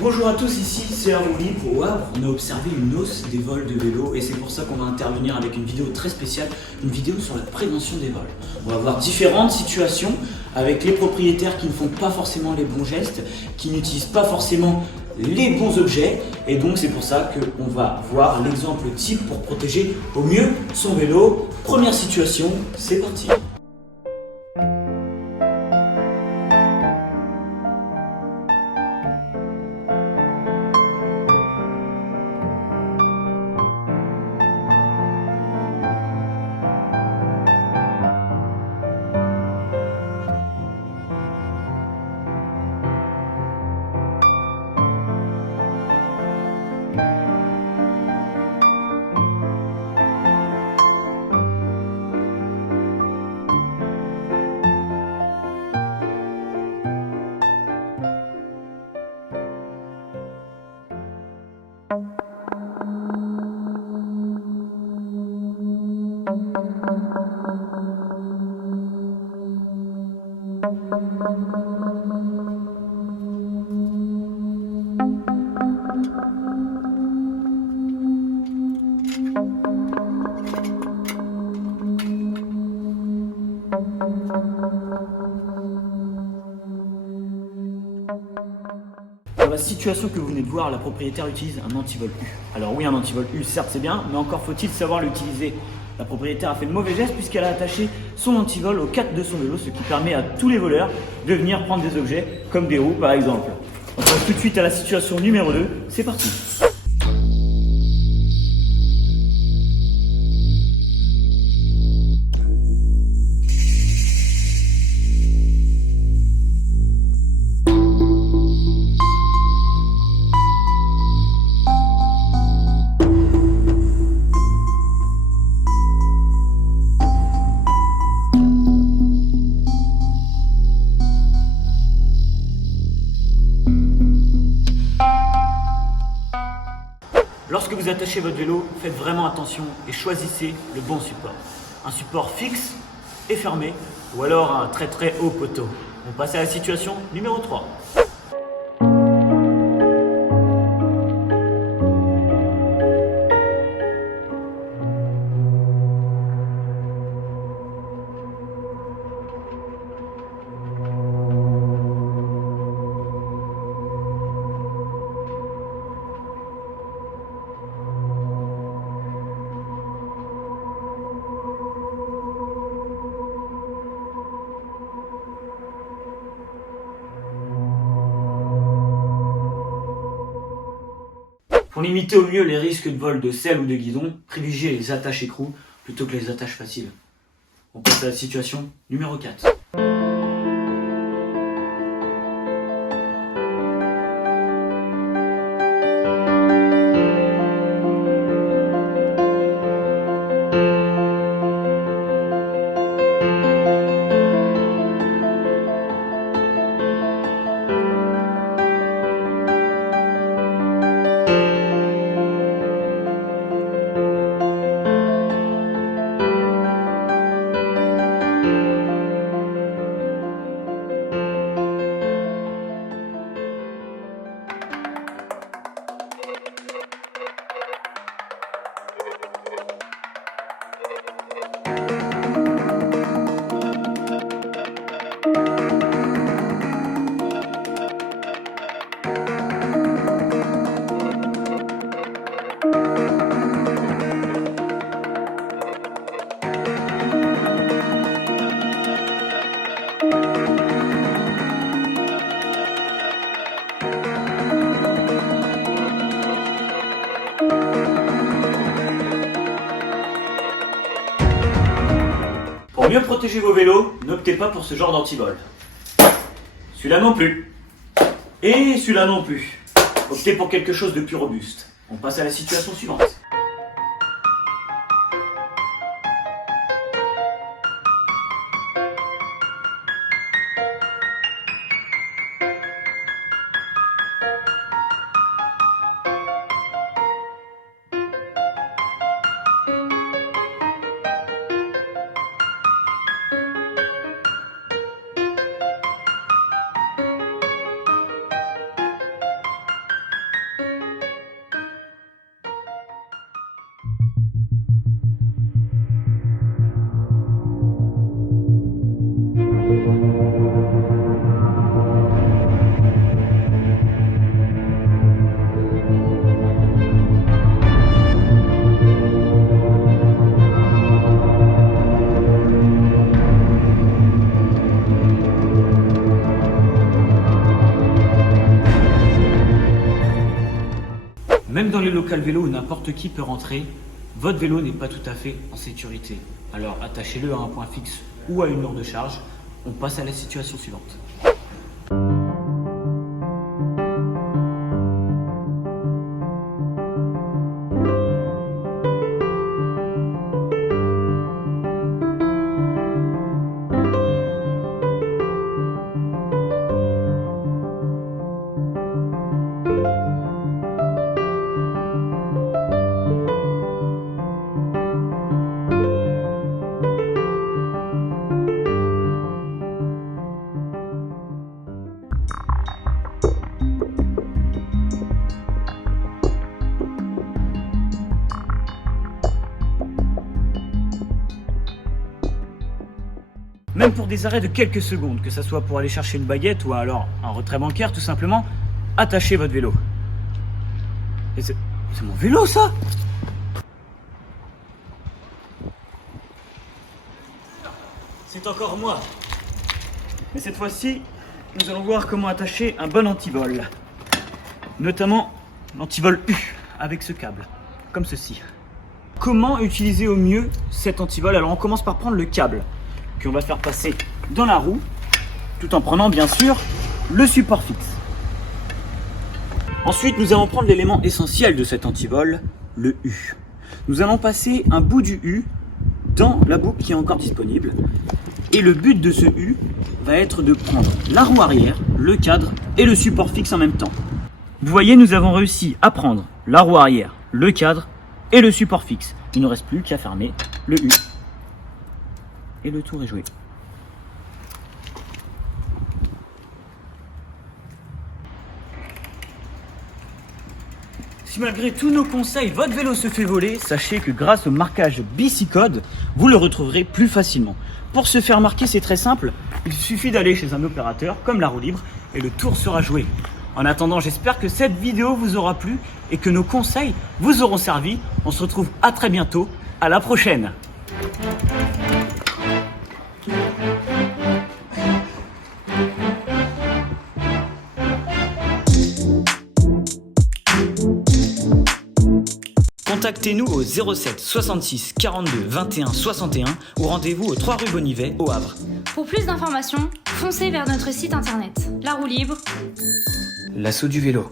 Bonjour à tous, ici c'est Arrouli. Au Havre, on a observé une hausse des vols de vélos et c'est pour ça qu'on va intervenir avec une vidéo très spéciale, une vidéo sur la prévention des vols. On va voir différentes situations avec les propriétaires qui ne font pas forcément les bons gestes, qui n'utilisent pas forcément les bons objets, et donc c'est pour ça qu'on va voir l'exemple type pour protéger au mieux son vélo. Première situation, c'est parti. Dans la situation que vous venez de voir, la propriétaire utilise un antivol U. Alors oui, un antivol U, certes c'est bien, mais encore faut-il savoir l'utiliser. La propriétaire a fait le mauvais geste puisqu'elle a attaché son antivol au cadre de son vélo, ce qui permet à tous les voleurs de venir prendre des objets, comme des roues par exemple. On passe tout de suite à la situation numéro 2, c'est parti. Lorsque vous attachez votre vélo, faites vraiment attention et choisissez le bon support. Un support fixe et fermé ou alors un très très haut poteau. On passe à la situation numéro 3. Pour limiter au mieux les risques de vol de selle ou de guidon, privilégiez les attaches écrou plutôt que les attaches faciles. On passe à la situation numéro 4. Pour mieux protéger vos vélos, n'optez pas pour ce genre d'antivol. Celui-là non plus. Et celui-là non plus. Optez pour quelque chose de plus robuste. On passe à la situation suivante. Même dans les locales vélo où n'importe qui peut rentrer, votre vélo n'est pas tout à fait en sécurité. Alors attachez-le à un point fixe ou à une lourde charge. On passe à la situation suivante. Même pour des arrêts de quelques secondes, que ce soit pour aller chercher une baguette ou alors un retrait bancaire, tout simplement, attachez votre vélo. Et c'est mon vélo, ça! C'est encore moi. Mais cette fois-ci, nous allons voir comment attacher un bon antivol. Notamment l'antivol U, avec ce câble, comme ceci. Comment utiliser au mieux cet antivol? Alors on commence par prendre le câble qu'on va faire passer dans la roue, tout en prenant bien sûr le support fixe. Ensuite, nous allons prendre l'élément essentiel de cet antivol, le U. Nous allons passer un bout du U dans la boucle qui est encore disponible. Et le but de ce U va être de prendre la roue arrière, le cadre et le support fixe en même temps. Vous voyez, nous avons réussi à prendre la roue arrière, le cadre et le support fixe. Il ne reste plus qu'à fermer le U. Et le tour est joué. Si malgré tous nos conseils, votre vélo se fait voler, sachez que grâce au marquage Bicicode, vous le retrouverez plus facilement. Pour se faire marquer, c'est très simple. Il suffit d'aller chez un opérateur comme la roue libre et le tour sera joué. En attendant, j'espère que cette vidéo vous aura plu et que nos conseils vous auront servi. On se retrouve à très bientôt. À la prochaine. Contactez-nous au 07 66 42 21 61 ou rendez-vous au 3 rue Bonnivet au Havre. Pour plus d'informations, foncez vers notre site internet. La roue libre. L'assaut du vélo.